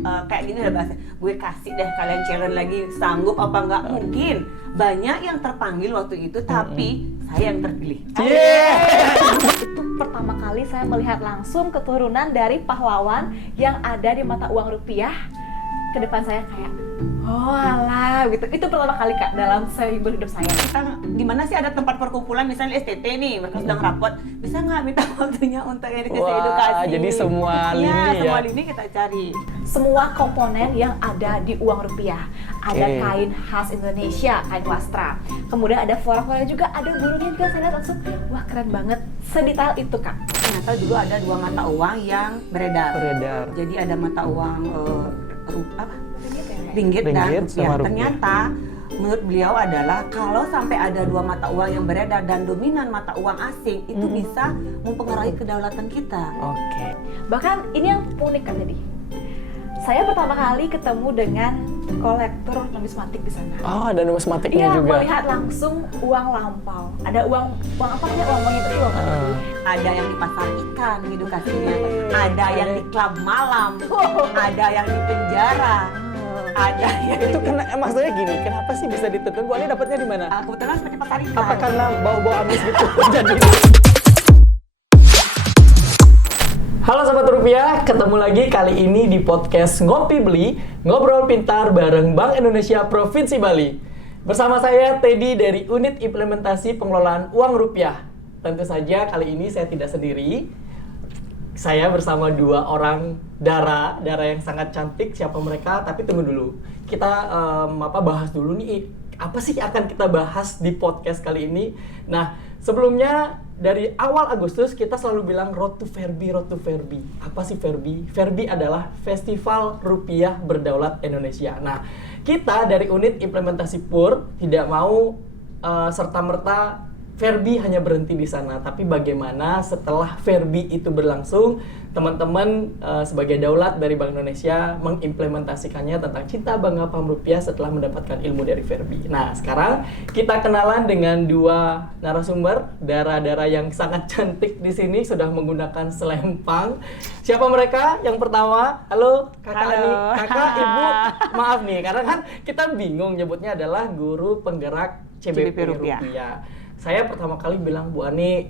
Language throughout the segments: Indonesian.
kayak gini udah bahasa, gue kasih deh kalian challenge lagi, sanggup apa enggak? Mungkin banyak yang terpanggil waktu itu, tapi saya yang terpilih. Itu pertama kali saya melihat langsung keturunan dari pahlawan yang ada di mata uang rupiah. Ke depan saya kayak, oh alah gitu. Itu pertama kali Kak dalam seumur hidup saya. Kita gimana sih ada tempat perkumpulan misalnya STT nih, mereka sedang rapot, bisa nggak minta waktunya untuk edukasi? Jadi semua lini ya? Semua lini kita cari. Semua komponen yang ada di uang rupiah. Ada kain khas Indonesia, kain wastra. Kemudian ada flora-flora juga, ada burungnya juga. Saya lihat langsung, wah keren banget. Sedetail itu Kak. Ternyata juga ada 2 mata uang yang beredar. Jadi ada mata uang ringgit dan rupiah. Ternyata menurut beliau adalah kalau sampai ada 2 mata uang yang beredar dan dominan mata uang asing, itu bisa mempengaruhi kedaulatan kita. Bahkan ini yang unik kan tadi. Saya pertama kali ketemu dengan kolektor numismatik di sana. Oh, ada numismatiknya juga. Iya, melihat langsung uang lampau. Ada uang apa namanya? Uang itu uang. Ada yang di pasar ikan edukasinya, ada yang di klub malam, ada yang di penjara. Ada yang itu maksudnya gini, kenapa sih bisa ditutup? Bu Ani dapatnya di mana? Kebetulan seperti pasar ikan. Apa karena bau-bau amis gitu? Jadi. Halo Sobat Rupiah, ketemu lagi kali ini di podcast Ngopi Beli, Ngobrol Pintar bareng Bank Indonesia Provinsi Bali. Bersama saya Teddy dari Unit Implementasi Pengelolaan Uang Rupiah. Tentu saja kali ini saya tidak sendiri. Saya bersama 2 orang Dara yang sangat cantik. Siapa mereka? Tapi tunggu dulu. Kita bahas dulu nih, apa sih yang akan kita bahas di podcast kali ini. Nah, sebelumnya dari awal Agustus kita selalu bilang Road to Verbi. Apa sih Verbi? Verbi adalah Festival Rupiah Berdaulat Indonesia. Nah, kita dari unit implementasi PUR tidak mau serta-merta Verbi hanya berhenti di sana, tapi bagaimana setelah Verbi itu berlangsung, teman-teman sebagai daulat dari Bank Indonesia mengimplementasikannya tentang cinta bangga paham rupiah setelah mendapatkan ilmu dari Verbi. Nah, sekarang kita kenalan dengan 2 narasumber, Dara yang sangat cantik di sini sudah menggunakan selempang. Siapa mereka? Yang pertama, halo Kakak Ani, Kakak Ibu. Maaf nih, karena kan kita bingung nyebutnya adalah guru penggerak CBP Rupiah. Saya pertama kali bilang Bu Ani,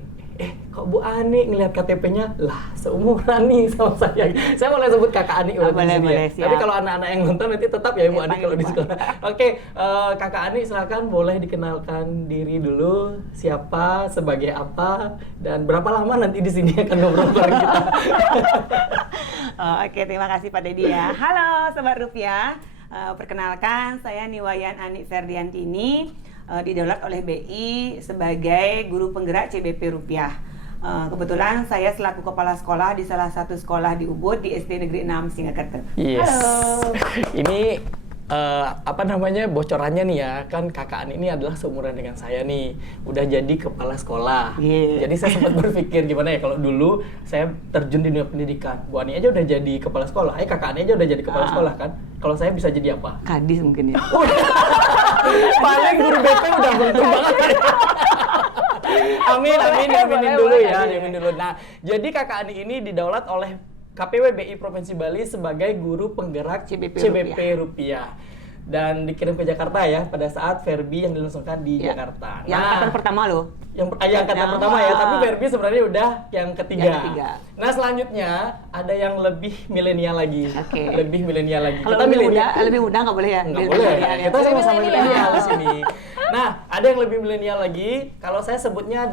kok Bu Ani ngelihat KTP-nya lah seumuran nih sama saya. Saya boleh sebut Kakak Ani boleh, Tapi kalau anak-anak yang nonton nanti tetap ya Bu Ani kalau di sekolah. Oke, Kakak Ani silakan boleh dikenalkan diri dulu, siapa, sebagai apa, dan berapa lama nanti di sini akan ngobrol bareng kita. Oke, terima kasih Pak Dedi ya. Halo Sobat Rupiah, perkenalkan saya Niwayan Ani Ferdiantini, didaulat oleh BI sebagai guru penggerak CBP Rupiah. Kebetulan saya selaku kepala sekolah di salah satu sekolah di Ubud di SD Negeri 6 Singakerta. Yes. Halo. Ini bocorannya nih ya, kan Kakak Ani ini adalah seumuran dengan saya nih, udah jadi kepala sekolah. Jadi saya sempat berpikir gimana ya kalau dulu saya terjun di dunia pendidikan. Bu Ani aja udah jadi kepala sekolah, Kakak Ani aja udah jadi kepala sekolah kan? Kalau saya bisa jadi apa? Kadis mungkin ya. Paling guru BP udah beruntung banget. Aminin dulu. Nah, jadi Kakak Ani ini didaulat oleh KPW BI Provinsi Bali sebagai guru penggerak CBP Rupiah. Dan dikirim ke Jakarta ya pada saat Verbi yang dilangsungkan di Jakarta. Yang angkatan pertama loh. Yang angkatan pertama ya, tapi Verbi sebenarnya udah yang ketiga. Nah, selanjutnya ada yang lebih milenial lagi. Lebih milenial lagi. Kalau lebih muda nggak boleh ya? Nggak boleh. Kita sama-sama milenial di sini. Nah, ada yang lebih milenial lagi. Kalau saya sebutnya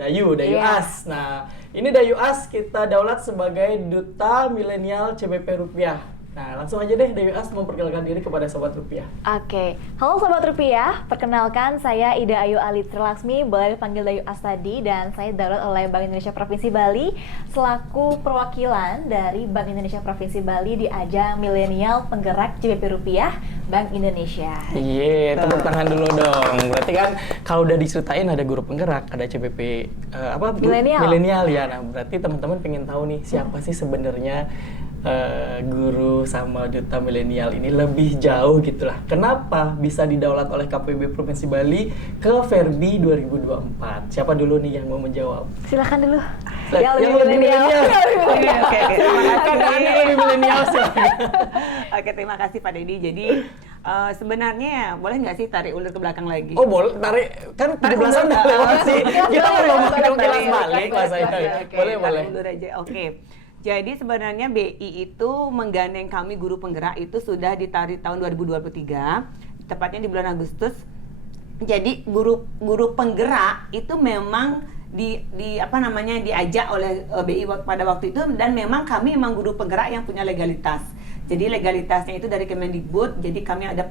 Dayu As. Nah, ini Dayu As kita daulat sebagai Duta Milenial CBP Rupiah. Nah, langsung aja deh Dayu As memperkenalkan diri kepada Sobat Rupiah. Oke. Halo Sobat Rupiah, perkenalkan saya Ida Ayu Alitra Laksmi, boleh dipanggil Dayu As tadi, dan saya daulat oleh Bank Indonesia Provinsi Bali selaku perwakilan dari Bank Indonesia Provinsi Bali di ajang Milenial Penggerak CBP Rupiah Bank Indonesia. Tepuk tangan dulu dong. Berarti kan kalau udah diceritain ada guru penggerak, ada CBP milenial ya. Nah, berarti teman-teman pengen tahu nih siapa sih sebenarnya guru sama duta milenial ini lebih jauh gitulah. Kenapa bisa didaulat oleh KPB Provinsi Bali ke Verbi 2024? Siapa dulu nih yang mau menjawab? Silakan dulu. Yang lebih milenial. Oke. Kan Ani lebih milenial sih. Oke, terima kasih Pak Dedi. Jadi sebenarnya boleh nggak sih tarik ulur ke belakang lagi? Oh boleh, tarik kan 17-an udah lewat sih. Kita belum kilas balik lah saya. Boleh. Tarik ulur aja. Oke. Jadi sebenarnya BI itu menggandeng kami guru penggerak itu sudah ditarik tahun 2023, tepatnya di bulan Agustus. Jadi guru penggerak itu memang diajak oleh BI pada waktu itu, dan memang kami memang guru penggerak yang punya legalitas. Jadi legalitasnya itu dari Kemendikbud, jadi kami ada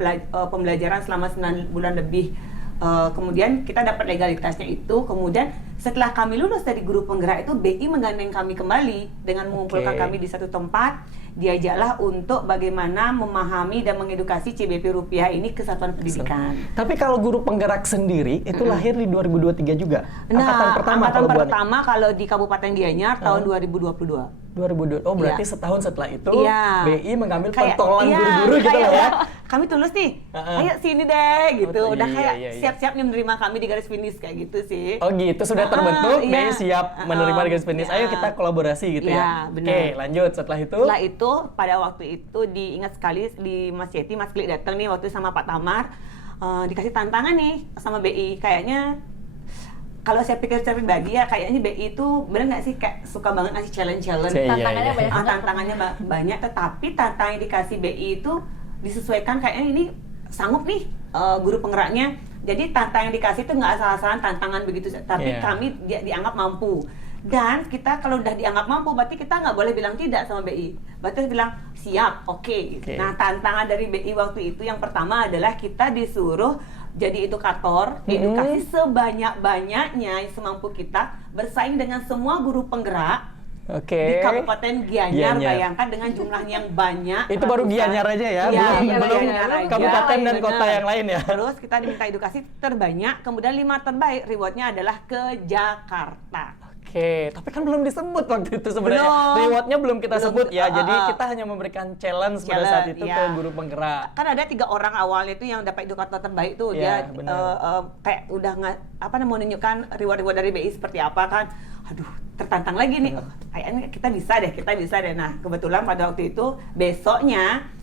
pembelajaran selama 9 bulan lebih. Kemudian kita dapat legalitasnya itu, kemudian setelah kami lulus dari guru penggerak itu, BI menggandeng kami kembali dengan mengumpulkan kami di satu tempat, diajaklah untuk bagaimana memahami dan mengedukasi CBP Rupiah ini ke satuan pendidikan. Tapi kalau guru penggerak sendiri itu lahir di 2023 juga? Nah, angkatan kalau pertama kalau di Kabupaten Gianyar tahun 2022. 2002. Oh berarti setahun setelah itu BI mengambil kayak, pentolan guru-guru gitu kayak, lah ya. Kami tulus nih, ayo sini deh gitu. Udah kayak iya. siap-siap nih menerima kami di garis finish kayak gitu sih. Oh gitu, sudah terbentuk, BI siap menerima di garis finish. Ayo kita kolaborasi gitu ya. Benar. Oke, lanjut setelah itu. Setelah itu pada waktu itu diingat sekali di Mas Yeti, Mas Klik datang nih waktu sama Pak Tamar, dikasih tantangan nih sama BI. Kayaknya kalau saya pikir secara pribadi ya, kayaknya BI itu bener nggak sih kayak suka banget ngasih challenge. Tantangannya banyak banget. Tantangannya banyak, tetapi tantangan yang dikasih BI itu disesuaikan, kayaknya ini sanggup nih guru penggeraknya. Jadi tantangan yang dikasih itu nggak asal-asalan tantangan begitu, tapi kami dianggap mampu. Dan kita kalau udah dianggap mampu, berarti kita nggak boleh bilang tidak sama BI. Berarti bilang siap, oke. Nah, tantangan dari BI waktu itu yang pertama adalah kita disuruh jadi edukator, edukasi sebanyak-banyaknya semampu kita, bersaing dengan semua guru penggerak di Kabupaten Gianyar. Bayangkan dengan jumlahnya yang banyak. Itu baru Gianyar aja ya, belum kabupaten dan kota yang lain ya. Terus kita diminta edukasi terbanyak, kemudian 5 terbaik rewardnya adalah ke Jakarta. Oke, tapi kan belum disebut waktu itu sebenarnya. Rewardnya belum kita sebut ya. Jadi kita hanya memberikan challenge pada saat itu ke guru penggerak. Kan ada 3 orang awalnya itu yang dapat edukator terbaik tuh. Dia kayak udah mau menunjukkan reward dari BI seperti apa kan. Aduh, tertantang lagi nih. Kayaknya kita bisa deh. Nah, kebetulan pada waktu itu besoknya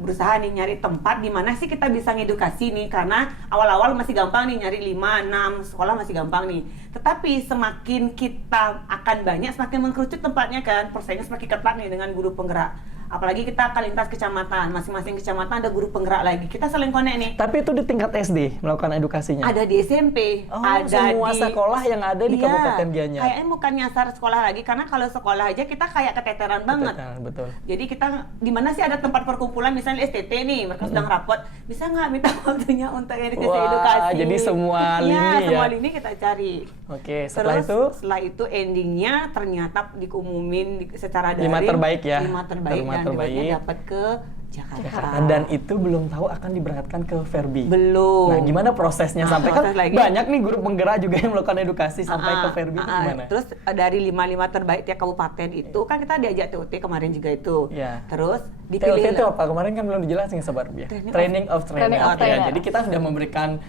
berusaha nih nyari tempat di mana sih kita bisa ngedukasi nih, karena awal-awal masih gampang nih nyari 5-6 sekolah masih gampang nih, tetapi semakin kita akan banyak semakin mengkerucut tempatnya kan, persaingan semakin ketat nih dengan guru penggerak. Apalagi kita akan lintas kecamatan, masing-masing kecamatan ada guru penggerak lagi, kita saling connect nih. Tapi itu di tingkat SD melakukan edukasinya? Ada di SMP, ada semua di sekolah yang ada di Kabupaten Gianyar. Kayaknya bukan nyasar sekolah lagi, karena kalau sekolah aja kita kayak keteteran banget. Betul. Jadi kita di mana sih ada tempat perkumpulan, misalnya STT nih, mereka sedang rapot, bisa nggak minta waktunya untuk edukasi? Jadi semua lini ya? Semua lini kita cari. Oke, setelah itu endingnya ternyata diumumin secara daring 5 terbaik ya? 5 terbaik dan rewardnya dapat ke Jakarta. Dan itu belum tahu akan diberangkatkan ke Verbi. Belum. Nah, gimana prosesnya sampai kan banyak nih guru penggerak juga yang melakukan edukasi sampai ke Verbi itu gimana? Terus dari 5 terbaik tiap kabupaten itu kan kita diajak TOT kemarin juga itu. Terus dipilih. TOT itu apa? Kemarin kan belum dijelasin Sobat Rupiah. Training of Trainer. Jadi kita sudah memberikan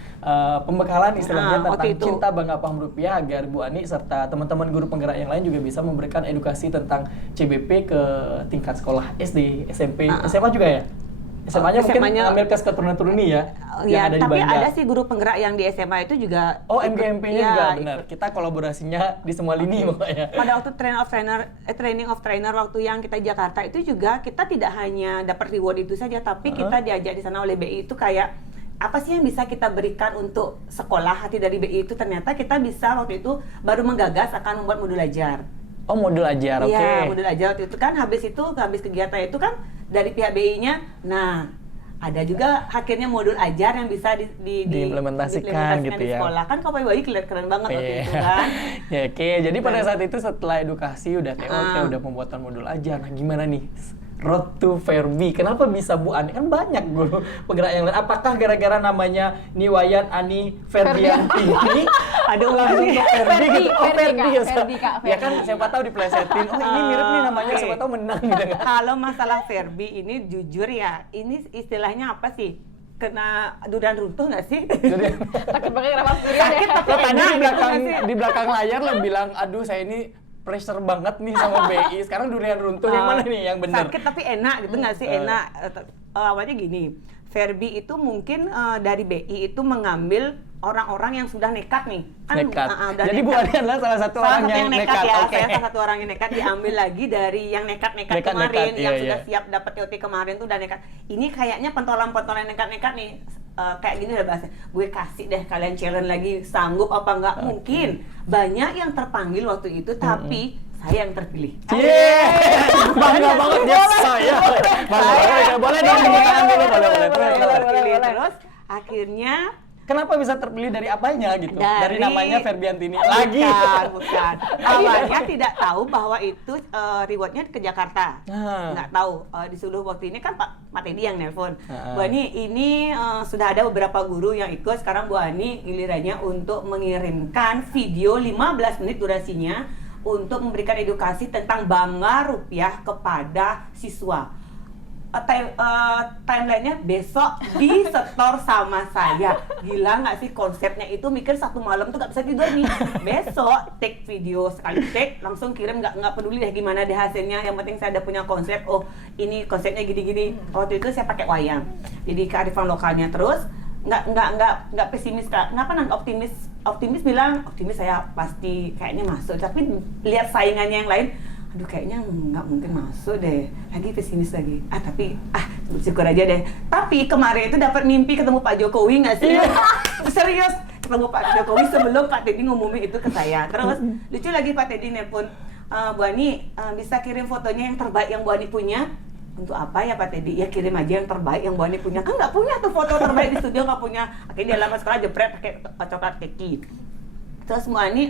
pembekalan istilahnya tentang cinta bangga paham rupiah agar Bu Ani serta teman-teman guru penggerak yang lain juga bisa memberikan edukasi tentang CBP ke tingkat sekolah SD, SMP, SMA juga ya? SMA-nya mungkin ambil ke keturunan-turuni ya? Ya, tapi ada sih guru penggerak yang di SMA itu juga. Oh, MGMP-nya juga benar. Kita kolaborasinya di semua lini pokoknya. Pada waktu training of trainer waktu yang kita di Jakarta itu juga kita tidak hanya dapat reward itu saja, tapi kita diajak di sana oleh BI itu kayak apa sih yang bisa kita berikan untuk sekolah. Hati dari BI itu ternyata kita bisa waktu itu baru menggagas akan membuat modul ajar. Oh, modul ajar, oke. Iya, modul ajar waktu itu kan habis kegiatan itu kan dari pihak BI-nya, nah ada juga akhirnya modul ajar yang bisa diimplementasikan gitu di ya. sekolah. Kan KPBI keren banget waktu itu kan. Ya, oke. Jadi pada saat itu setelah edukasi udah TOT, udah pembuatan modul ajar. Nah, gimana nih road to Verbi? Kenapa bisa Bu Ani? Kan banyak guru penggerak yang lain. Apakah gara-gara namanya Niwayan Ani Ferdianti ini ada langsung ke Verbi gitu? Oh, Verbi ya kan siapa tahu diplesetin. Oh, ini mirip nih namanya, siapa tahu menang gitu kan. Kalau masalah Verbi ini jujur ya, ini istilahnya apa sih? kena durian runtuh nggak sih? Takut banget kenapa durian ya? Lo tadi Enak di gitu belakang nggak sih? di belakang layar lo bilang, aduh saya ini pressure banget nih sama BI. Sekarang durian runtuh yang mana nih yang benar? Sakit tapi enak gitu nggak sih? Enak. Awalnya gini, Verbi itu mungkin dari BI itu mengambil orang-orang yang sudah nekat nih. Nekat. Udah Jadi Bu Ani adalah salah satu orang yang nekat. ya. Oke. Saya salah satu orang yang nekat, diambil lagi dari yang nekat-nekat Nekat-nekat, kemarin, yang iya, sudah iya. siap dapat TOT kemarin tuh udah nekat. Ini kayaknya pentolan-pentolan nekat-nekat nih. Kayak gini udah bahasnya, gue kasih deh kalian challenge lagi, sanggup apa enggak? Mungkin banyak yang terpanggil waktu itu, tapi saya yang terpilih. Bangga banget ya saya. Bangga banget. Boleh dong tepuk tangan dulu, boleh. Terus akhirnya Kenapa bisa terpilih dari apanya gitu? Dari namanya Ferbiantini lagi. Bukan. Awalnya tidak tahu bahwa itu rewardnya ke Jakarta. Nggak tahu. Disuruh waktu ini kan Pak Teddy yang nelpon. Bu Ani, ini sudah ada beberapa guru yang ikut. Sekarang Bu Ani gilirannya untuk mengirimkan video 15 menit durasinya untuk memberikan edukasi tentang Bangga Rupiah kepada siswa. Timelinenya besok disetor sama saya. Gila nggak sih konsepnya itu, mikir satu malam tuh nggak bisa tidur nih. Besok take video, sekali take langsung kirim, nggak peduli deh gimana deh hasilnya, yang penting saya ada punya konsep. Oh ini konsepnya gini-gini. Waktu itu saya pakai wayang, jadi kearifan lokalnya. Terus nggak pesimis, kenapa nggak optimis bilang optimis saya pasti kayaknya masuk, tapi lihat saingannya yang lain, aduh kayaknya nggak mungkin masuk deh, lagi pesimis lagi. Tapi bersyukur aja deh. Tapi kemarin itu dapat mimpi ketemu Pak Jokowi nggak sih? Serius, ketemu Pak Jokowi sebelum Pak Teddy ngumumin itu ke saya. Terus lucu lagi Pak Teddy nelpon, Bu Ani bisa kirim fotonya yang terbaik yang Bu Ani punya. Untuk apa ya Pak Teddy? Ya kirim aja yang terbaik yang Bu Ani punya. Kan nggak punya tuh foto terbaik di studio, nggak punya. Akhirnya dia lama sekolah jepret pakai coklat keki. Terus Bu Ani,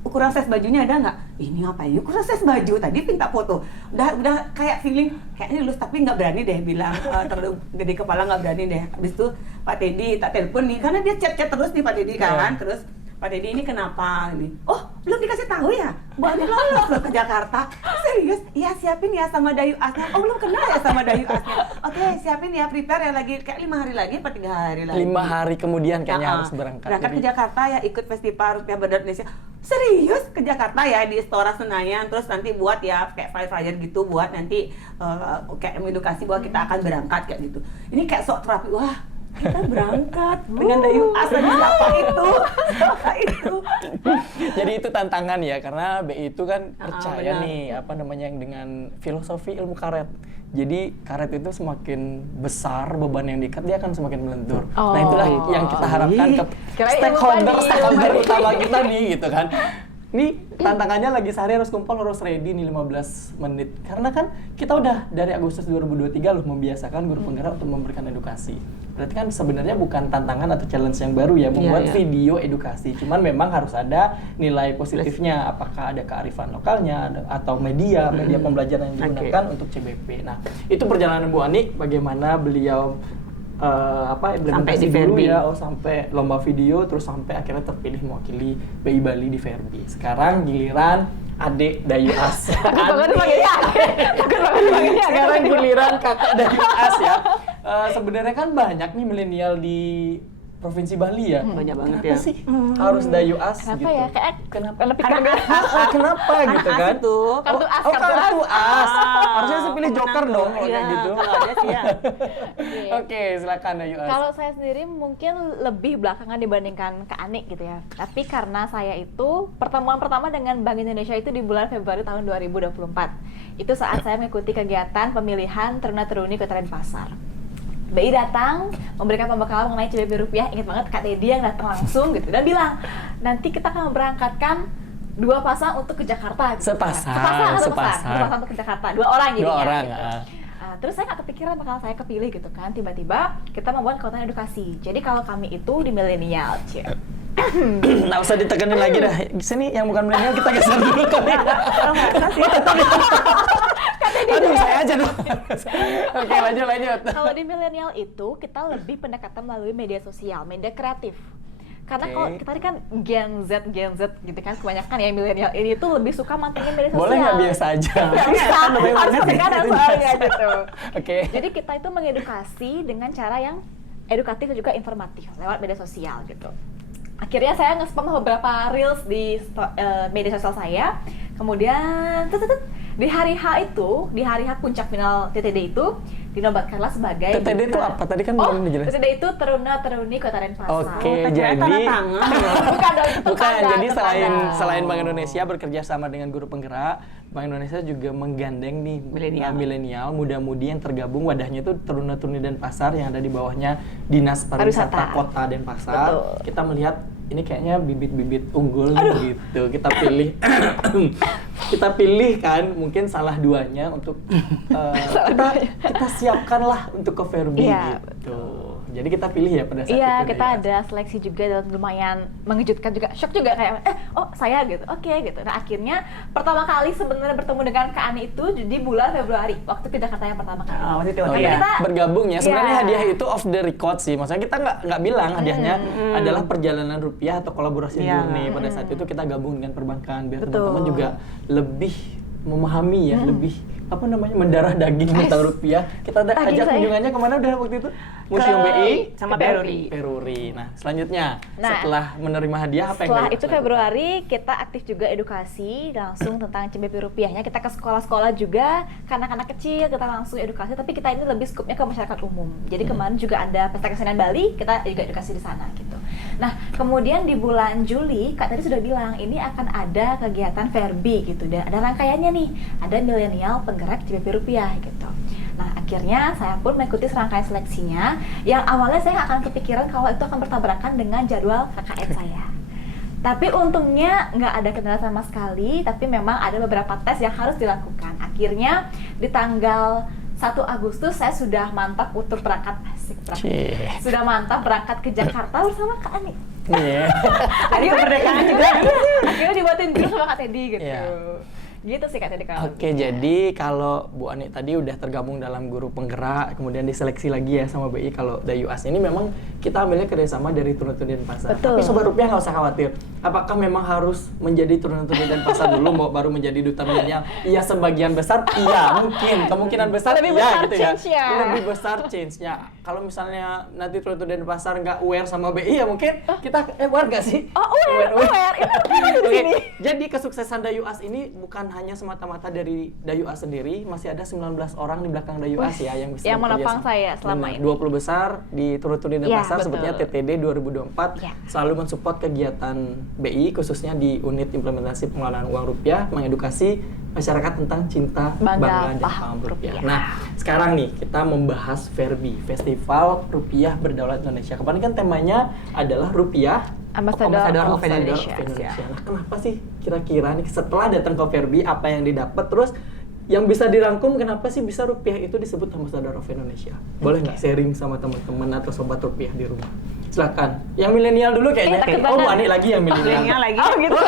ukuran size bajunya ada nggak? Ini ngapain? Ukuran size baju tadi minta foto. Udah kayak feeling kayaknya lulus, tapi nggak berani deh bilang terlalu gede kepala, nggak berani deh. Habis itu Pak Teddy tak telepon nih, karena dia chat terus nih Pak Teddy kan. Terus Pak Teddy ini kenapa? Ini, oh belum dikasih tahu ya? Bu Ani lolos loh ke Jakarta. Serius? Iya siapin ya sama Dayu Asnya. Oh belum kenal ya sama Dayu Asnya. Oke siapin ya, prepare ya lagi kayak 5 hari lagi apa 3 hari lagi. 5 hari kemudian kayaknya harus berangkat. Berangkat ke Jakarta ya, ikut Festival Rupiah Berdaulat Indonesia. Serius ke Jakarta ya, di Istora Senayan. Terus nanti buat ya kayak flyer gitu, buat nanti kayak edukasi bahwa kita akan berangkat kayak gitu. Ini kayak sok terapi, wah kita berangkat dengan Dayu Asnya, siapa itu. Jadi itu tantangan ya, karena BI itu kan percaya benar. nih apa namanya yang dengan filosofi ilmu karet. Jadi karet itu semakin besar beban yang diikat, dia akan semakin melentur. Nah itulah yang kita harapkan ke stakeholder utama kita nih gitu kan. Ini tantangannya lagi sehari harus kumpul, harus ready nih 15 menit. Karena kan kita udah dari Agustus 2023 loh membiasakan guru penggerak untuk memberikan edukasi. Berarti kan sebenarnya bukan tantangan atau challenge yang baru ya, membuat video edukasi. Cuman memang harus ada nilai positifnya, apakah ada kearifan lokalnya atau media pembelajaran yang digunakan untuk CBP. Nah, itu perjalanan Bu Ani, bagaimana beliau implementasi dulu ya, sampai lomba video, terus sampai akhirnya terpilih mewakili BI Bali di Verbi. Sekarang giliran adik Dayu As. Sekarang giliran kakak Dayu As ya. Sebenarnya kan banyak nih milenial di Provinsi Bali ya. Banyak banget kenapa ya. sih harus Dayu As Kenapa gitu? ya? Kayak Kenapa? lebih Kenapa gitu kan? Kartu as, kartu as. Harusnya saya pilih joker dong kalau kayak gitu. Kalau ada sih ya. Oke, silakan Dayu As. Kalau saya sendiri mungkin lebih belakangan dibandingkan Kak Ani gitu ya. Tapi karena saya itu pertemuan pertama dengan Bank Indonesia itu di bulan Februari tahun 2024. Itu saat saya mengikuti kegiatan pemilihan Teruna-Teruni Kota Denpasar. BI datang memberikan pembekalan mengenai CBP rupiah, ingat banget Kak Teddy yang datang langsung gitu dan bilang nanti kita akan memberangkatkan 2 pasang untuk ke Jakarta gitu. Sepasang. 2 pasang untuk ke Jakarta, 2 orang jadinya 2 orang gitu. ya. Terus saya nggak kepikiran bakal saya kepilih gitu kan, tiba-tiba kita membuat konten edukasi. Jadi kalau kami itu di milenial, Nggak usah ditekenin lagi dah. Sini yang bukan milenial kita geser dulu kali. Aduh, saya aja dulu. Oke, lanjut. Kalau di milenial itu kita lebih pendekatan melalui media sosial, media kreatif. Karena Oke. kalau kita ini kan Gen Z gitu kan, kebanyakan ya milenial ini tuh lebih suka mantengin media sosial. Boleh nggak biasa aja? Nggak bisa, harus kadang soalnya gitu. Oke. Jadi kita itu mengedukasi dengan cara yang edukatif dan juga informatif lewat media sosial gitu. Akhirnya saya nge-spam beberapa reels di media sosial saya. Kemudian di hari H puncak final TTD itu dinobatkanlah sebagai TTD itu apa? Tadi kan belum dijelasin. TTD itu Teruna Teruni Kota Denpasar. Oke, Oh, jadi tanda tangan. Bukan dong, itu bukan. tetangga, Jadi tetangga. selain Bank Indonesia bekerja sama dengan guru penggerak, Bank Indonesia juga menggandeng nih milenial, muda-mudi yang tergabung, wadahnya itu Teruna Teruni Denpasar yang ada di bawahnya Dinas Pariwisata Pariwisata. Kota Denpasar. Betul. Kita melihat ini kayaknya bibit-bibit unggul gitu. Kita pilih kita pilih kan mungkin salah duanya untuk kita siapkanlah untuk ke Verbi Iya, gitu. Jadi kita pilih ya pada saat Iya, itu. kita ya. ada seleksi juga dan lumayan mengejutkan juga, shock juga kayak, saya gitu, oke gitu. Nah akhirnya pertama kali sebenarnya bertemu dengan Kak Ani itu di bulan Februari, waktu ke Jakarta yang pertama kali. Oh, waktu itu. Oh Tapi iya, kita- bergabung ya. Sebenarnya Iya. hadiah itu off the record sih. Maksudnya kita nggak bilang hadiahnya adalah perjalanan rupiah atau kolaborasi Iya. murni. Pada saat itu kita gabung dengan perbankan biar Betul. teman-teman juga lebih memahami ya, lebih mendarah daging tentang rupiah. Kita ada Daging ajak saya. kunjungannya kemana udah waktu itu? Museum BI sama dan Peruri. Peruri. Nah, selanjutnya Nah, setelah menerima hadiah apa yang Setelah Bayu itu lakukan? Februari kita aktif juga edukasi langsung tentang CBP rupiahnya. Kita ke sekolah-sekolah juga, ke anak-anak kecil kita langsung edukasi. Tapi kita ini lebih skupnya ke masyarakat umum. Jadi kemarin juga ada pesta kesenian Bali, kita juga edukasi di sana gitu. Nah kemudian di bulan Juli, Kak tadi sudah bilang ini akan ada kegiatan Verbi gitu. Dan ada rangkaiannya nih, ada milenial penggerak CBP rupiah gitu. Nah akhirnya saya pun mengikuti serangkaian seleksinya. Yang awalnya saya nggak akan kepikiran kalau itu akan bertabrakan dengan jadwal KKN saya. Tapi untungnya nggak ada kendala sama sekali, tapi memang ada beberapa tes yang harus dilakukan. Akhirnya di tanggal 1 Agustus saya sudah mantap berangkat Cie. sudah mantap berangkat ke Jakarta bersama Kak Ani. Iya. Hari kemerdekaan juga. Akhirnya dibuatin dulu sama Kak Teddy gitu. Iya. Gitu sih Kak Teddy kalau. Oke, jadi kalau Bu Ani tadi udah tergabung dalam guru penggerak, kemudian diseleksi lagi ya sama BI. Kalau Dayuas ini memang kita ambilnya kerjasama dari Teruna Teruni Denpasar. Betul. Tapi Sobat Rupiah nggak usah khawatir. Apakah memang harus menjadi Teruna Teruni Denpasar dulu baru menjadi duta milenial? Iya, sebagian besar iya, mungkin. Kemungkinan besar Lebih iya besar gitu ya. change-nya. Lebih besar change-nya. Kalau misalnya nanti Teruna Teruni Denpasar nggak aware sama BI ya mungkin kita aware nggak sih? Oh, aware. Itu kan ada di Oke, sini. jadi kesuksesan Dayuas ini bukan hanya semata-mata dari Dayuas sendiri, masih ada 19 orang di belakang Dayuas ya yang bisa yang bekerja menopang sama. saya selama Benar, ini. 20 besar di Teruna Denpasar betul. sebetulnya TTD 2024 Ya. selalu mensupport kegiatan BI khususnya di unit implementasi pengelolaan uang rupiah, mengedukasi masyarakat tentang cinta, Bangga, bangga, dan paham paham rupiah. rupiah. Nah, sekarang nih kita membahas Verbi, Festival Rupiah Berdaulat Indonesia. Kemarin kan temanya adalah rupiah Ambassador of Indonesia. Indonesia. Nah, kenapa sih kira-kira nih setelah datang ke Verbi apa yang didapat, terus yang bisa dirangkum kenapa sih bisa rupiah itu disebut Ambassador of Indonesia? Boleh nggak sharing sama teman-teman atau sobat rupiah di rumah? Silakan. Yang milenial dulu kayaknya. takut Oh, Bu banget. Ani lagi yang milenial. Milenial lagi. Oh gitu.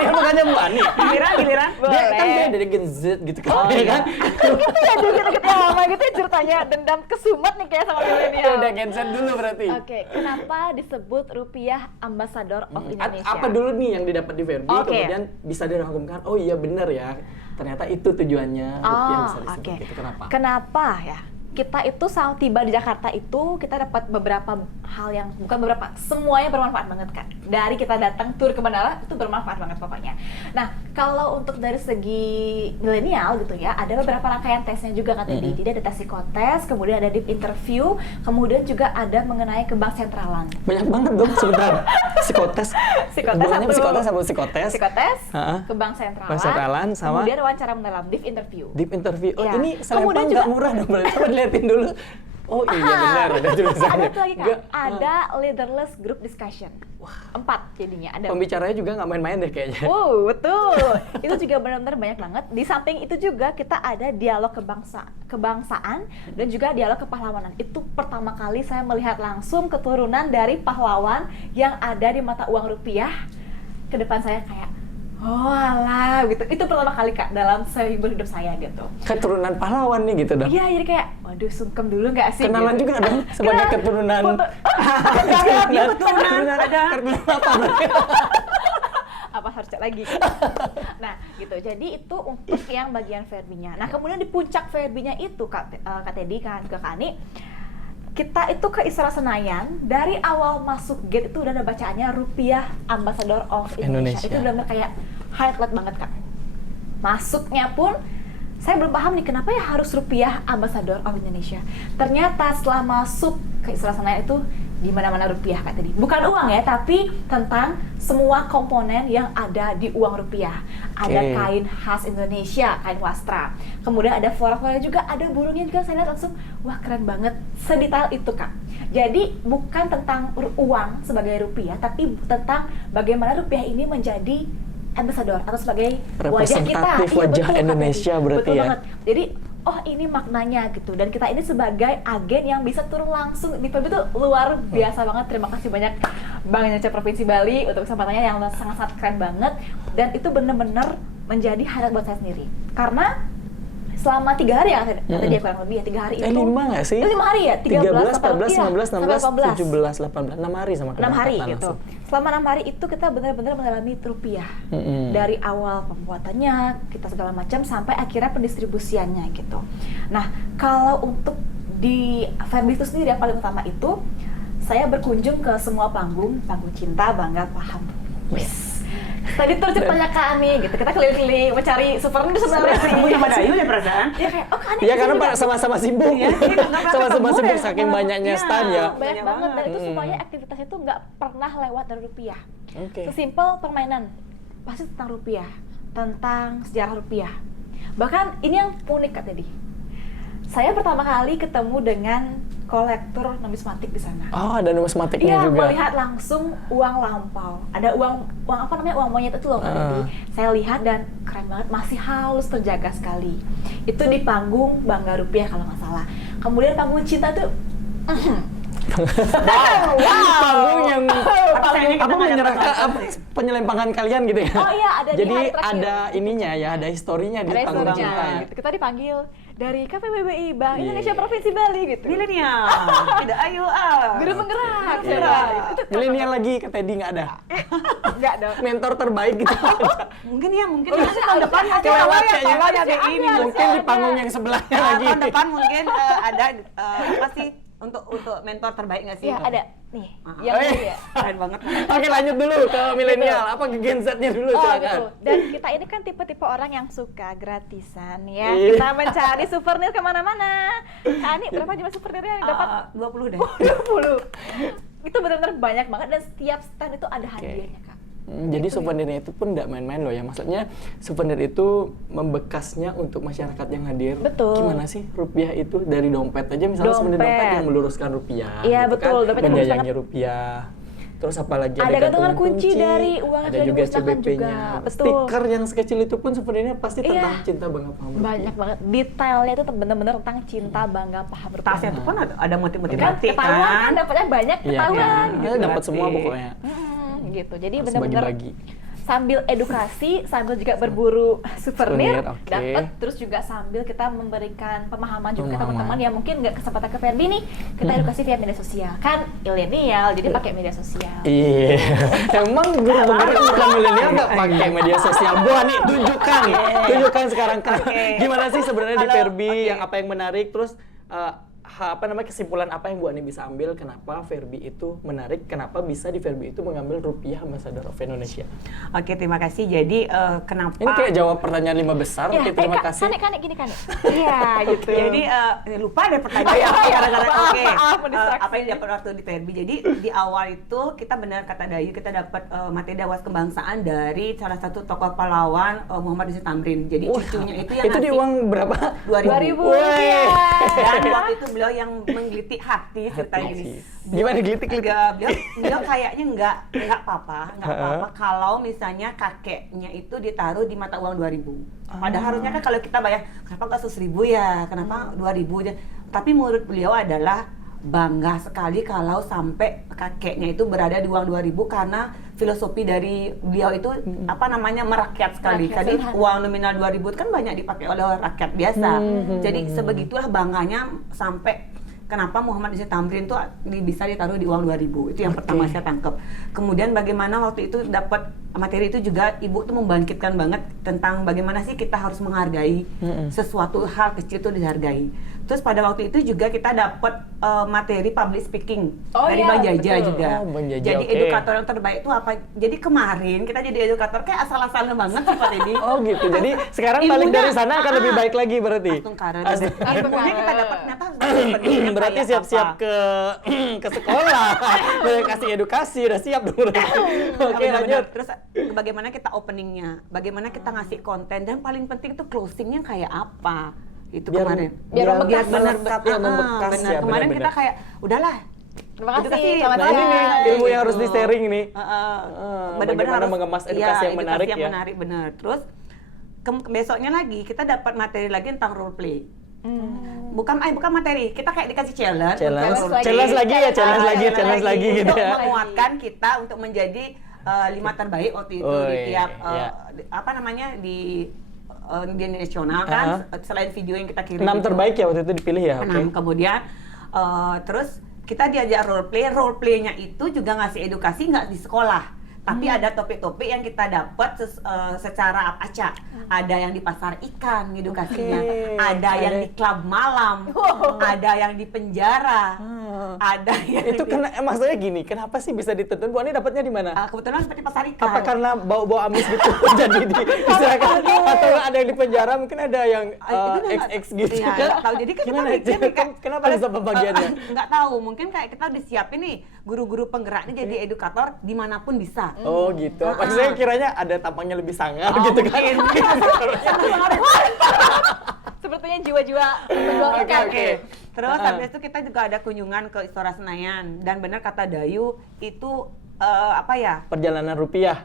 Ya bukannya Bu Ani. Giliran. Dia kan Boleh. beda dari Gen Z gitu kan. Oh, ya kan? Gitu ya, dikit-dikit yang lama gitu ya ceritanya dendam kesumat nih kayak sama milenial. Udah Gen Z dulu berarti. Oke, kenapa disebut rupiah Ambassador of Indonesia? Apa dulu nih yang didapat di Verbi, Oke. kemudian bisa dirangkumkan, oh iya benar ya, ternyata itu tujuannya rupiah bisa disebut oke. gitu. Kenapa? Kenapa ya? Kita itu saat tiba di Jakarta itu kita dapat beberapa hal yang bukan beberapa, semuanya bermanfaat banget kan. Dari kita datang tur ke bandara itu bermanfaat banget pokoknya. Nah, kalau untuk dari segi milenial gitu ya, ada beberapa rangkaian tesnya juga kan tadi. Jadi ada tes psikotes, kemudian ada deep interview, kemudian juga ada mengenai ke bank sentralan. Banyak banget dong sebentar. Psikotes. Psikotes Hubungannya satu. psikotes sama psikotes. Psikotes, Ha-ha. ke bank sentralan, Bank sentralan sama- kemudian wawancara mendalam, deep interview. Deep interview. Oh, Iya. ini Kemudian selempang nggak murah dong berarti. Coba diliatin dulu. Oh iya benar, ada tulisannya. Ada tuh lagi Kak, Nggak, ada leaderless group discussion. 4 jadinya ada. pembicaranya juga nggak main-main deh kayaknya. Betul. Itu juga benar-benar banyak banget. Di samping itu juga kita ada dialog kebangsaan dan juga dialog kepahlawanan. Itu pertama kali saya melihat langsung keturunan dari pahlawan yang ada di mata uang rupiah. Ke depan saya kayak, Oh alah gitu. Itu pertama kali Kak dalam seumur hidup saya gitu. Keturunan pahlawan nih gitu dong. Iya, jadi kayak waduh sungkem dulu nggak sih? Kenalan gitu. juga dong sebagai keturunan. Keturunan ada. Keturunan apa berarti? Apa harus cek lagi? Nah, gitu. Jadi itu untuk yang bagian Verbinya. Nah, kemudian di puncak Verbinya itu Kak Teddy kan ke Kani, kita itu ke Istora Senayan, dari awal masuk gate itu udah ada bacaannya Rupiah Ambassador of Indonesia. Itu benar-benar kayak highlight banget Kak. Masuknya pun saya belum paham nih kenapa ya harus Rupiah Ambassador of Indonesia. Ternyata setelah masuk ke Istora Senayan itu di mana-mana rupiah Kak tadi. Bukan uang ya, tapi tentang semua komponen yang ada di uang rupiah. Ada kain khas Indonesia, kain wastra. Kemudian ada flora-flora juga, ada burungnya juga. Saya lihat langsung, wah keren banget. Sedetail itu Kak. Jadi bukan tentang uang sebagai rupiah, tapi tentang bagaimana rupiah ini menjadi ambassador atau sebagai wajah kita. Representatif wajah betul, Indonesia berarti betul ya. Banget. Jadi oh ini maknanya gitu, dan kita ini sebagai agen yang bisa turun langsung di PB itu luar biasa banget. Terima kasih banyak Bank Indonesia Provinsi Bali untuk kesempatannya yang sangat-sangat keren banget, dan itu bener-bener menjadi highlight buat saya sendiri karena selama 3 hari ya, tadi dia kurang lebih ya 3 hari itu. 5 nggak sih? 5 hari ya, 13, 14, 15, 16, 17, 18, 6 hari sama 6 hari keberangkatan gitu. langsung. Selama 6 hari itu kita benar-benar mendalami rupiah. Dari awal pembuatannya, kita segala macam sampai akhirnya pendistribusiannya gitu. Nah, kalau untuk di Verbi itu sendiri yang paling utama itu saya berkunjung ke semua panggung cinta, bangga, paham. Wis. Tadi terciptanya Kak Ani gitu. Kita keliling-keliling mencari souvenir sebenarnya sih. Sama Dayu ya perasaan. Ya kayak oh Kak Ani. Ya karena sama-sama sibuk. Sama-sama ketemu sibuk ya, saking sama- banyaknya iya. stand ya. Banyak banget, dan itu semuanya aktivitasnya tuh nggak pernah lewat dari rupiah. Oke. Sesimpel permainan, pasti tentang rupiah, tentang sejarah rupiah. Bahkan ini yang unik Kak Teddy. Saya pertama kali ketemu dengan kolektor numismatik di sana. Oh, ada numismatiknya Iya, juga. melihat langsung uang lampau. Ada uang apa namanya, uang monyet itu loh Kak Teddy. Saya lihat dan keren banget, masih halus, terjaga sekali. Itu di panggung Bangga Rupiah kalau nggak salah. Kemudian panggung cinta tuh Panggung yang Sayangnya kita apa nggak menyerahkan dapat apa penyelempahan kalian gitu ya. Oh iya, ada di Jadi hari terakhir. ada ininya ya, ada historinya di ada panggung historinya. cinta ya. Gitu. Kita dipanggil dari KPBBI Bank Iya. Indonesia Provinsi Bali gitu. Milenial. Tidak ayo Guru penggerak. Itu Milenial lagi ke Teddy nggak ada. enggak dong. Mentor terbaik gitu. Mungkin nanti tahun depan masih Kelewat ada kayaknya. kalau ada BI ini Mungkin di panggung yang sebelahnya lagi. tahun depan mungkin ada apa sih untuk mentor terbaik nggak sih? Iya, ada nih. Ah. Yang Eh. ini ya. Keren banget. Oke, lanjut dulu ke milenial. Apa ke Gen Z-nya dulu Oh silakan. gitu. Dan kita ini kan tipe-tipe orang yang suka gratisan ya. Iya. Kita mencari souvenir kemana-mana. Kak Ani, berapa jumlah souvenirnya yang dapat? 20 deh. 20. Itu benar-benar banyak banget, dan setiap stand itu ada hadiahnya Kak. Jadi souvenirnya itu pun nggak main-main loh ya. Maksudnya souvenir itu membekasnya untuk masyarakat yang hadir. Betul. Gimana sih rupiah itu dari dompet aja, misalnya souvenir Dompet. dompet yang meluruskan rupiah. Iya, gitu betul. Kan? Dompet yang Menyayangi meluruskan. rupiah. Terus apalagi Ada gantungan kunci dari uang yang ada sudah juga dimusnahkan CBP-nya. juga. Betul. Stiker yang sekecil itu pun sebenarnya pasti tentang Iya. cinta bangga paham rupiah. Banyak banget. Detailnya itu benar-benar tentang cinta, bangga, paham rupiah. Tasnya tuh pun ada motif-motif Kan batik ketahuan kan, dapatnya banyak, Iya ketahuan kan? gitu. Dapat semua Berarti. pokoknya. Gitu. Jadi Harus benar-benar bagi-bagi. sambil edukasi, sambil juga berburu souvenir, Souvenir, oke. dapat, terus juga sambil kita memberikan pemahaman juga ke Pemahaman. teman-teman yang mungkin nggak kesempatan ke Verbi nih, kita edukasi via media sosial. Kan milenial, jadi pakai media sosial. Iya, emang guru penggerak bukan milenial nggak pakai media sosial. Buah nih, tunjukkan sekarang kan. Gimana sih sebenarnya di Verbi, yang apa yang menarik, terus kesimpulan apa yang Bu Ani bisa ambil, kenapa Verbi itu menarik, kenapa bisa di Verbi itu mengambil Rupiah Ambassador of Indonesia. Oke, terima kasih. Jadi kenapa? Ini kayak jawab pertanyaan 5 besar. Oke, terima kasih. Kanek gini Kanek. Iya, gitu. Jadi lupa deh pertanyaan gara-gara oke. Maaf, mendistraksi. Apa yang dapat waktu di Verbi. Jadi di awal itu kita benar kata Dayu, kita dapat materi Dewas Kebangsaan dari salah satu tokoh pahlawan Muhammad Yusuf Tamrin. Jadi cucunya itu yang Itu di ngasih uang berapa? 2000. Wih. Dan waktu itu beliau yang menggelitik hati ceritanya gini. Gimana gelitik? Beliau kayaknya nggak apa-apa kalau misalnya kakeknya itu ditaruh di mata uang 2000. Padahal harusnya kan kalau kita bayar, kenapa nggak 100.000 ya, kenapa 2000 aja. Tapi menurut beliau adalah bangga sekali kalau sampai kakeknya itu berada di uang 2000 karena filosofi dari beliau itu apa namanya merakyat sekali. Tadi uang nominal 2.000 kan banyak dipakai oleh rakyat biasa. Jadi sebegitulah bangganya sampai kenapa Muhammad Ismail Tamrin tuh bisa ditaruh di uang 2.000. Itu yang pertama saya tangkap. Kemudian bagaimana waktu itu dapat materi itu juga ibu tuh membangkitkan banget tentang bagaimana sih kita harus menghargai sesuatu hal kecil itu dihargai. Terus pada waktu itu juga kita dapat materi public speaking dari Bang Jaja juga. Bang Jaja, jadi edukator yang terbaik itu apa? Jadi kemarin kita jadi edukator kayak asal-asalan banget sih Pak Teddy. Oh gitu. Jadi sekarang balik dari sana akan lebih baik lagi berarti. Ilmunya kita dapat ternyata berarti siap-siap ke sekolah. Udah kasih edukasi, udah siap dong. Oke, lanjut. Terus bagaimana kita openingnya, bagaimana kita ngasih konten, dan paling penting itu closingnya kayak apa. Itu kemarin. Biar membekas. Membekas ya. Kemarin kita kayak udahlah. Terima kasih. Edukasi. Nah ini nih ilmu yang harus di-sharing nih. Benar-benar harus mengemas edukasi yang menarik ya. menarik, benar. Terus besoknya lagi kita dapat materi lagi tentang role play. Bukan materi, kita kayak dikasih challenge lagi gitu ya. Menguatkan kita untuk menjadi 5 terbaik waktu itu di tiap apa namanya di nasional kan, selain video yang kita kirim 6 terbaik ya waktu itu dipilih ya. 6. Kemudian terus kita diajak role playnya itu juga ngasih edukasi nggak di sekolah. Tapi ada topik-topik yang kita dapat secara acak. Ada yang di pasar ikan edukasinya, ada yang di klub malam, ada yang di penjara, ada yang itu maksudnya gini, kenapa sih bisa ditentuin? Bu Ani dapatnya di mana? Kebetulan seperti pasar ikan. Apa karena bau amis gitu jadi diserahkan atau ada yang di penjara, mungkin ada yang XX gitu ya, kan? Tahu. Jadi kan gimana kita mikir kan, kenapa bisa pembagiannya? Nggak tahu, mungkin kayak kita udah siapin nih guru-guru penggerak ini jadi edukator dimanapun bisa. Oh gitu. Maksudnya kiranya ada tampangnya lebih sangar gitu kan? Sepertinya jiwa-jiwa Oke. Terus habis itu kita juga ada kunjungan ke Istora Senayan, dan benar kata Dayu itu apa ya? Perjalanan rupiah.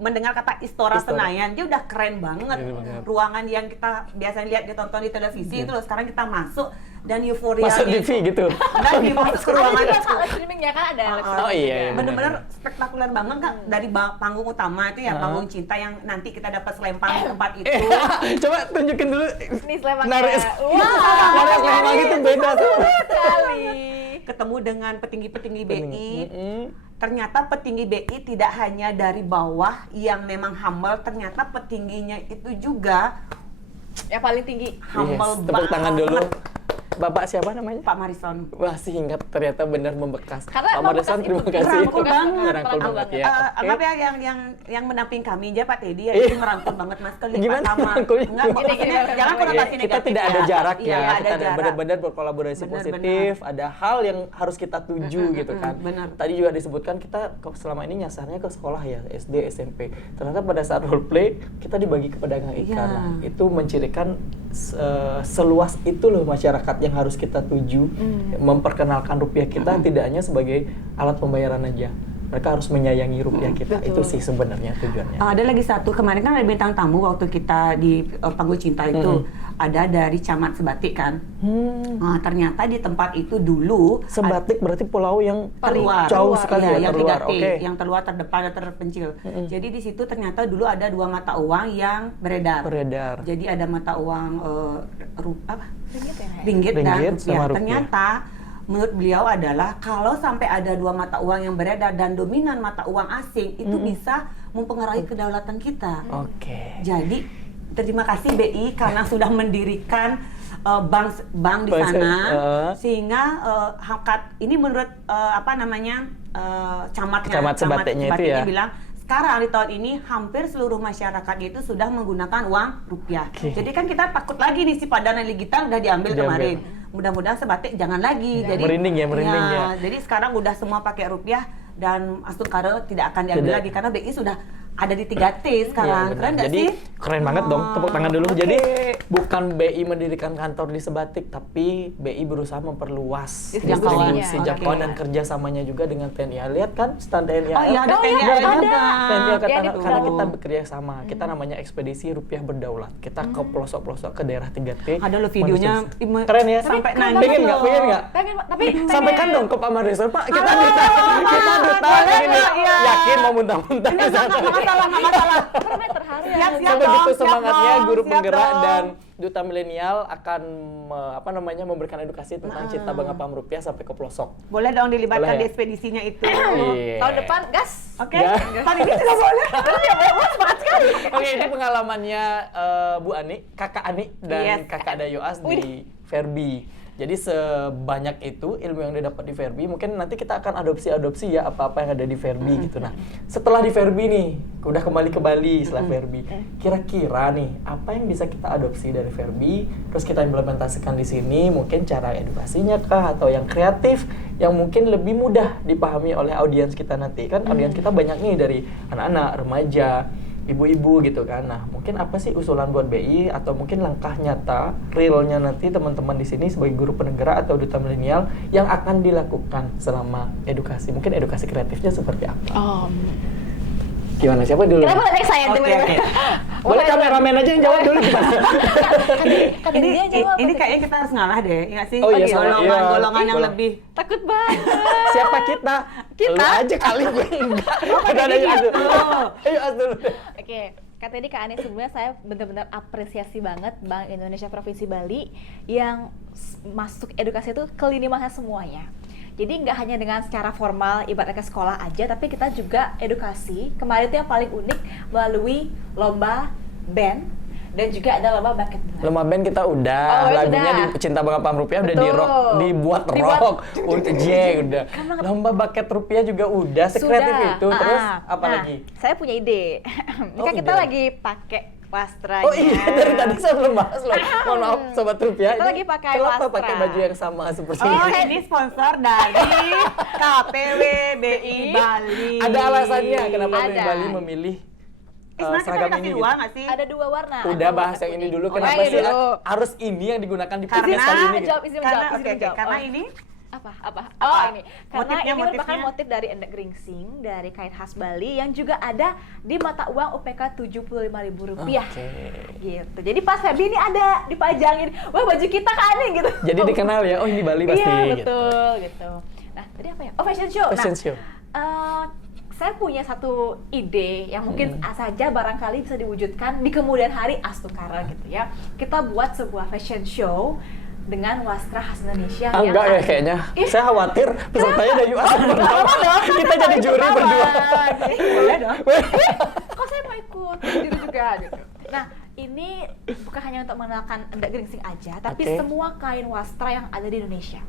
Mendengar kata Istora Senayan, dia udah keren banget. Ruangan yang kita biasanya lihat ditonton di televisi itu loh, sekarang kita masuk dan euforia masuk TV gitu. Dan masuk ke ruangan itu. Streaming ya kan ada. Oh iya. Bener-bener spektakuler banget Kak, dari panggung utama itu ya, panggung cinta yang nanti kita dapat selempang di tempat itu. Coba tunjukin dulu. Nih selempangnya. Narik selempang itu beda sekali. Ketemu dengan petinggi-petinggi BI. Ternyata petinggi BI tidak hanya dari bawah yang memang humble, ternyata petingginya itu juga yang paling tinggi. Humble banget. Tepuk tangan dulu. Bapak siapa namanya? Pak Marison. Wah, singkat ternyata benar membekas. Karena Pak Marison, terima kasih. Merangkul banget. Merangkul banget ya. Apa ya yang mendamping kami aja Pak Teddy ya, itu merangkul banget Mas. Gimana merangkulnya? Enggak, maksudnya jangan konotasi negatif. Kita tidak ada jarak ya. Kita ada benar-benar berkolaborasi positif. Ada hal yang harus kita tuju gitu kan. Benar. Tadi juga disebutkan kita selama ini nyasarnya ke sekolah ya, SD, SMP. Ternyata pada saat role play kita dibagi ke pedagang ikan. Nah, itu mencirikan seluas itu loh masyarakat yang harus kita tuju, memperkenalkan rupiah kita tidak hanya sebagai alat pembayaran aja. Mereka harus menyayangi rupiah kita. Itu sih sebenarnya tujuannya. Ada lagi satu, kemarin kan ada bintang tamu waktu kita di Panggung Cinta itu, ada dari Camat Sebatik kan. Nah, ternyata di tempat itu dulu Sebatik berarti pulau yang terluar, jauh sekali ya, yang terluar. 3T, yang terluar, terdepan dan terpencil. Jadi di situ ternyata dulu ada 2 mata uang yang beredar. Jadi ada mata uang ringgit dan rupiah. Ternyata menurut beliau adalah kalau sampai ada 2 mata uang yang beredar dan dominan mata uang asing itu bisa mempengaruhi kedaulatan kita. Jadi terima kasih BI karena sudah mendirikan bank di sana, sehingga ini menurut Camat Sebatiknya itu ya bilang sekarang di tahun ini hampir seluruh masyarakat itu sudah menggunakan uang rupiah. Jadi kan kita takut lagi nih si padanan digital udah diambil kemarin. Mudah-mudahan Sebatik jangan lagi. Jadi merinding ya. Jadi sekarang udah semua pakai rupiah dan Astukara tidak akan diambil lagi karena BI sudah ada di 3T sekarang. Iya, benar. Keren nggak Jadi sih? keren banget dong, tepuk tangan dulu. Oke. Jadi bukan BI mendirikan kantor di Sebatik, tapi BI berusaha memperluas Jangkauannya. distribusi jangkauan Oke. dan kerjasamanya juga dengan TNI. Lihat kan stand TNI. Oh iya, ada Oh iya, TNI ada. juga. TNI Angkatan Ya, Darat, karena itu. kita bekerja sama. Kita namanya ekspedisi rupiah berdaulat. Kita ke pelosok-pelosok ke daerah 3T. Ada lo videonya. Keren ya? Sampai keren nangis Pengen nggak? loh. Pengen nggak? Pengen, tapi Sampaikan dong ke Pak Marisol, Pak, kita Halo, duta, kita duta boleh ini. nggak? Iya. Yakin mau muntah-muntah di sana. Nggak masalah, nggak masalah. Permen terharu ya. Siap, siap. Sebegitu dong, semangatnya siap guru dong, penggerak siap dan dong. duta milenial akan memberikan edukasi tentang cinta bangga pam rupiah sampai ke pelosok. Boleh dong dilibatkan Boleh di ya? ekspedisinya itu. Iya. Tahun depan gas. Oke, Ya. tahun ini tidak boleh. Wah, semangat sekali. Oke, ini pengalamannya Bu Ani, Kakak Ani dan Yes. Kakak Dayoas di Verbi. Jadi sebanyak itu ilmu yang didapat di Verbi, mungkin nanti kita akan adopsi ya apa-apa yang ada di Verbi gitu. Nah, setelah di Verbi nih, udah kembali ke Bali setelah Verbi. Kira-kira nih, apa yang bisa kita adopsi dari Verbi, terus kita implementasikan di sini, mungkin cara edukasinya kah atau yang kreatif yang mungkin lebih mudah dipahami oleh audiens kita nanti. Kan audiens kita banyak nih dari anak-anak, remaja, ibu-ibu gitu kan. Nah, mungkin apa sih usulan buat BI atau mungkin langkah nyata realnya nanti teman-teman di sini sebagai guru penggerak atau duta milenial yang akan dilakukan selama edukasi. Mungkin edukasi kreatifnya seperti apa? Gimana, siapa dulu? Kenapa nanya saya dulu? Oke. Boleh kameramen aja yang jawab dulu gimana? Ini dia jawab. Ini kayaknya kita harus ngalah deh, ya nggak sih? Oh iya, sama, iya. Golongan yang Golong. lebih. Takut banget. Siapa kita? Kita? Lu aja kali gue enggak. Ada Yas dulu. Ayo Yas dulu. Oke, kata tadi Kak Ani, sebenarnya saya benar-benar apresiasi banget Bank Indonesia Provinsi Bali yang masuk edukasi itu ke lini masa semuanya. Jadi nggak hanya dengan secara formal ibaratnya ke sekolah aja, tapi kita juga edukasi. Kemarin itu yang paling unik melalui lomba band dan juga ada lomba baket bunga. Lomba band kita udah, Oh, lagunya sudah. di Cinta Bangga Pam Rupiah udah Betul. dibuat Dibuat. rock, udah udah. Lomba baket rupiah juga udah, sekreatif itu. Terus apa lagi? Saya punya ide. Ini Oh, kan kita ide. lagi pakai wastranya. Oh iya, dari tadi saya belum bahas loh. Mohon maaf Sobat Rupiah. Kita ini lagi pakai kenapa wastra. pakai baju yang sama seperti Oh, ini? ini sponsor dari KPW BI Bali. Ada alasannya kenapa BI Ada. Bali memilih Sebenarnya kita seragam dikasih ini dua gitu? nggak sih? Ada dua warna. Udah ada bahas warna yang ini kuning. dulu, Oh, kenapa yang sih ini dulu. harus ini yang digunakan di Karena- podcast kali ini? Gitu? Jawab, izin Karena, menjawab, izin oke, menjawab. karena Oh. ini Apa? Apa? Oh ini, karena Motifnya, ini merupakan motifnya? motif dari endek geringsing, dari kain khas Bali yang juga ada di mata uang UPK Rp75.000. Oke. Gitu. Jadi pas Febi ini ada dipajangin, wah baju kita kan nih gitu. Jadi dikenal ya, oh ini Bali pasti Iya gitu. betul gitu. Nah tadi apa ya? Oh fashion show. Fashion Nah, show. saya punya satu ide yang mungkin saja barangkali bisa diwujudkan di kemudian hari Astukara gitu ya. Kita buat sebuah fashion show dengan wastra khas Indonesia. yang Enggak ya ada- kayaknya. Ih, Saya khawatir pesertanya dari US pertama. Kita jadi juri berdua. boleh dong. Kok saya mau ikut juri juga gitu. Nah, ini bukan hanya untuk mengenalkan endek geringsing aja, tapi Oke. semua kain wastra yang ada di Indonesia.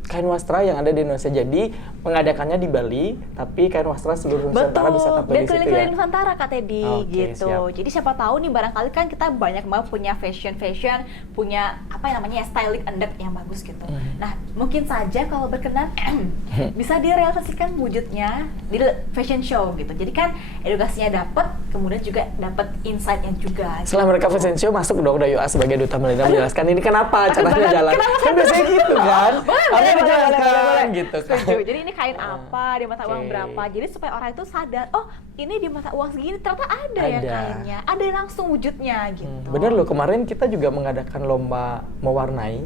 Kain wastra yang ada di Indonesia. Jadi mengadakannya di Bali, tapi kain wastra seluruh Nusantara bisa tampil dan di situ keliling-keliling ya. Nusantara Kak Teddy Oke, gitu. siap. Jadi siapa tahu nih barangkali kan kita banyak banget punya fashion, punya apa namanya ya styling endek yang bagus gitu. Nah, mungkin saja kalau berkenan bisa direalisasikan wujudnya di fashion show gitu. Jadi kan edukasinya dapat, kemudian juga dapat insight-nya juga. Setelah mereka fashion show masuk dong Dayu A sebagai duta milenial menjelaskan ini kenapa caranya banget. jalan. Kan biasanya gitu kan. Apa yang dijelaskan gitu kan. Setuju. Jadi ini kain apa, di mata uang Oke. berapa. Jadi supaya orang itu sadar, oh ini di mata uang segini ternyata ada ya Ada. kainnya. Ada langsung wujudnya gitu. Bener loh, kemarin kita juga mengadakan lomba mewarnai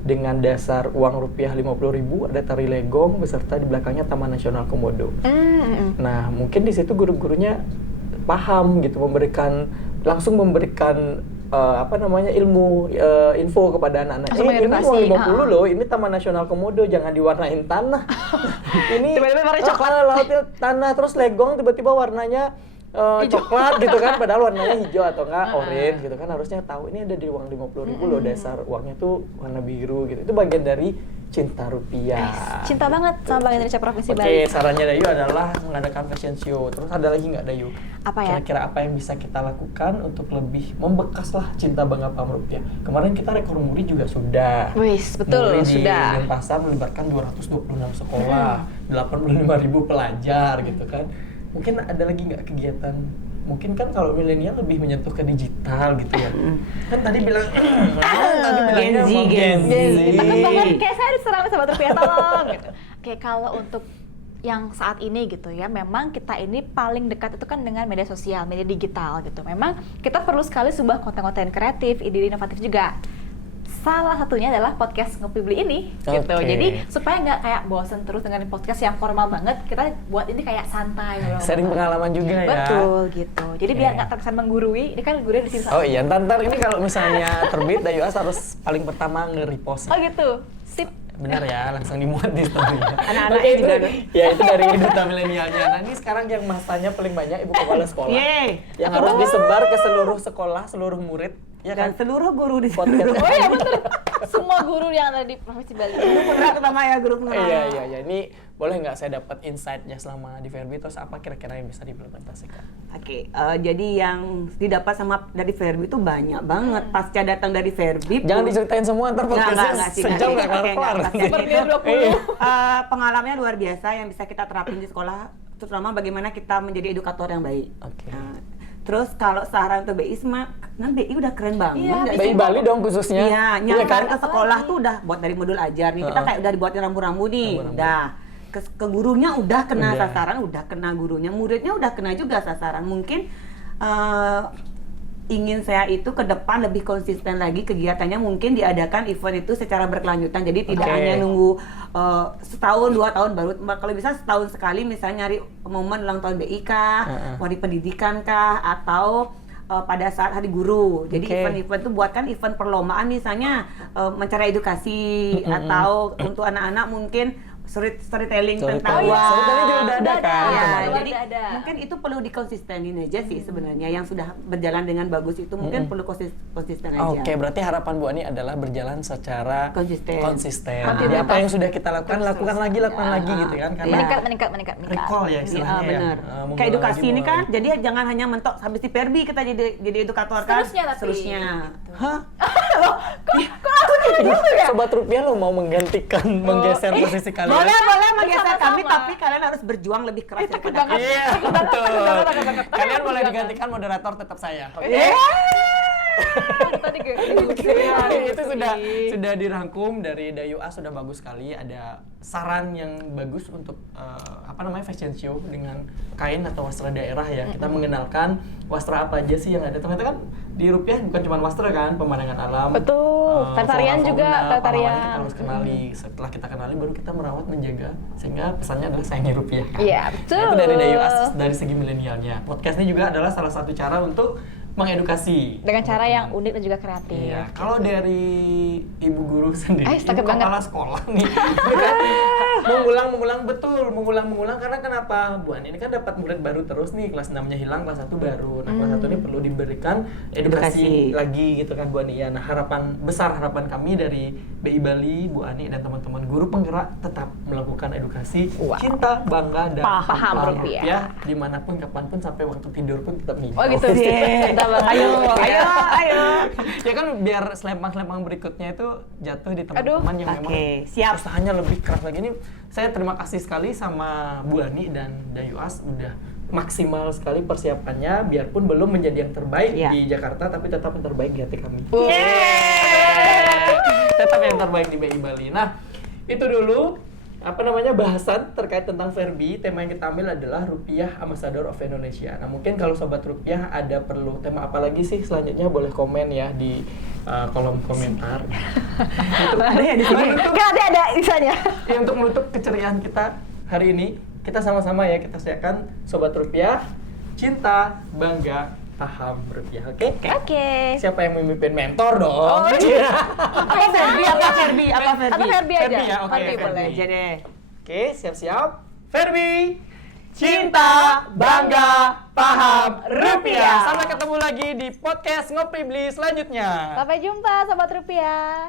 dengan dasar uang rupiah 50.000, ada tari legong beserta di belakangnya Taman Nasional Komodo. Nah, mungkin di situ guru-gurunya paham gitu, langsung memberikan ilmu, info kepada anak-anak. Langsung Ini mengedukasi, uang 50 loh, ini Taman Nasional Komodo, jangan diwarnain tanah. Ini Tiba-tiba warna coklat. lautnya tanah, terus legong tiba-tiba warnanya coklat gitu kan, padahal warnanya hijau atau enggak orange gitu kan. Harusnya tahu ini ada di uang 50.000 loh, dasar uangnya tuh warna biru gitu. Itu bagian dari cinta rupiah. Cinta banget sama Bank Indonesia Provinsi Oke, Bali. sarannya Dayu adalah mengadakan fashion show. Terus ada lagi nggak Dayu? Apa ya? Kira-kira apa yang bisa kita lakukan untuk lebih membekas lah cinta Bangga Pam Rupiah? Kemarin kita rekor muri juga sudah. Wis, betul, Muri sudah. di Denpasar melibatkan 226 sekolah, 85.000 pelajar gitu kan. Mungkin ada lagi nggak kegiatan mungkin kan kalau milenial lebih menyentuh ke digital gitu ya. Kan tadi bilangnya Gen Z. Takut banget kayak saya diserang Sobat Rupiah, tolong gitu. Oke, kalau untuk yang saat ini gitu ya, memang kita ini paling dekat itu kan dengan media sosial, media digital gitu. Memang kita perlu sekali sebuah konten-konten kreatif, ide inovatif juga. Salah satunya adalah podcast Ngopi Beli ini gitu. Oke. Jadi supaya nggak kayak bosen terus dengan podcast yang formal banget, kita buat ini kayak santai. Sharing pengalaman juga ya. Betul gitu. Jadi biar Oke. nggak terkesan menggurui. Ini kan gurui di sini. Oh iya, ntar ini kalau misalnya terbit Dayuas harus paling pertama nge-repost. Oh gitu. Sip. Benar ya, langsung dimuat di story. Anak-anaknya Oke, juga itu, ya itu dari duta milenialnya. Nah ini sekarang yang masanya paling banyak ibu kepala sekolah. Yeay. Yang harus disebar ke seluruh sekolah, seluruh murid. Ya Dan kan? seluruh guru di Podcast. Oh iya betul. Semua guru yang ada di Provinsi Bali. penggerak utama ya, guru penggerak. Iya. Ini boleh nggak saya dapat insight-nya selama di Verbi, terus apa kira-kira yang bisa diimplementasikan? Oke, jadi yang didapat sama dari Verbi itu banyak banget. Pasca datang dari Verbi, Jangan diceritain semua, ntar podcastnya sejam nggak kelar-kelar. Seperti Iya. 20. Pengalamannya luar biasa yang bisa kita terapin di sekolah, terutama bagaimana kita menjadi edukator yang baik. Oke. Nah, terus kalau saran untuk BI semua, kan BI udah keren banget. Iya, nggak Bayi sih? Bali dong khususnya. Iya, Iya nyamper kan? ke sekolah tuh udah buat dari modul ajar nih. Kita kayak udah dibuatin rambu-rambu nih. Rambu-rambu. Udah. Ke gurunya udah kena Udah. sasaran, udah kena gurunya, muridnya udah kena juga sasaran. Mungkin ingin saya itu ke depan lebih konsisten lagi kegiatannya, mungkin diadakan event itu secara berkelanjutan. Jadi tidak Oke. hanya nunggu setahun 2 tahun baru, kalau bisa setahun sekali misalnya nyari momen ulang tahun BI kah, hari pendidikan kah, atau pada saat hari guru. Jadi Oke. event-event itu buatkan event perlombaan misalnya mencari edukasi atau untuk anak-anak mungkin storytelling tentang Storytelling. uang. Storytelling juga udah ada kan? Ya, Udah jadi ada. mungkin itu perlu dikonsistenin aja sih sebenarnya. Yang sudah berjalan dengan bagus itu mungkin perlu konsisten aja. Oke, berarti harapan Bu Ani adalah berjalan secara Konsisten. Jadi apa yang sudah kita lakukan, lakukan lagi gitu kan? Karena Meningkat. recall ya istilahnya ya. benar. Mengulang Kayak edukasi lagi, ini mengulang kan, lagi. jadi jangan hanya mentok habis di Perbi kita jadi edukator kan. Seterusnya tapi. Seterusnya. Hah? Sobat Rupiah lo mau menggantikan, menggeser posisi kalian? Boleh menggeser Bersama-sama. kami, tapi kalian harus berjuang lebih keras daripada kami. Iya, betul. Kalian boleh digantikan, moderator tetap saya. Oke. Tadi Itu sudah dirangkum dari Dayuas, sudah bagus sekali. Ada saran yang bagus untuk fashion show dengan kain atau wastra daerah ya. Kita mengenalkan wastra apa aja sih yang ada. Ternyata kan di Rupiah bukan cuma wastra kan, pemandangan alam. Betul. Tarian juga, tarian. Kita harus kenali. Setelah kita kenali baru kita merawat, menjaga, sehingga pesannya adalah sayangi Rupiah kan. Iya, betul. Nah, itu dari Dayuas dari segi milenialnya. Podcast ini juga adalah salah satu cara untuk mengedukasi Dengan cara yang teman-teman. unik dan juga kreatif. Iya, kalau dari ibu guru sendiri, sakit ibu banget. kepala sekolah nih, mengulang karena kenapa? Bu Ani ini kan dapat murid baru terus nih, kelas 6-nya hilang, kelas 1 baru. Nah, kelas 1 ini perlu diberikan edukasi lagi gitu kan Bu Ani ya. Nah, harapan kami dari BI Bali, Bu Ani dan teman-teman guru penggerak tetap melakukan edukasi cinta, bangga dan Paham rupiah. dimanapun, kapanpun, sampai waktu tidur pun tetap nih. Oh gitu. Cinta banget. Ayo. Ya kan biar selempang-selempang berikutnya itu jatuh di teman-teman yang memang Oke, siap. usahanya lebih keras lagi. Ini saya terima kasih sekali sama Bu Ani dan Dayuas, udah maksimal sekali persiapannya, biarpun belum menjadi yang terbaik Iya. di Jakarta, tapi tetap yang terbaik di hati kami. Yeay. Tetap yang terbaik di BI Bali. Nah, itu dulu bahasan terkait tentang Verbi. Tema yang kita ambil adalah Rupiah Ambassador of Indonesia. Nah, mungkin kalau Sobat Rupiah ada perlu tema apa lagi sih selanjutnya, boleh komen ya di kolom komentar. Ada ya di sini. Nggak ada isanya. Ya, untuk menutup keceriaan kita hari ini, kita sama-sama ya, kita siapkan Sobat Rupiah, cinta, bangga, paham Rupiah. Oke? Oke. Siapa yang memimpin? Mentor dong. Iya. Apa Ferbi? Atau Ferbi aja. Ferbi ya, oke, Ferbi Ferbi. boleh. Aja deh. Oke, siap-siap. Verbi, cinta, bangga, paham Rupiah. Sampai ketemu lagi di podcast Ngopi Beli selanjutnya. Sampai jumpa Sobat Rupiah.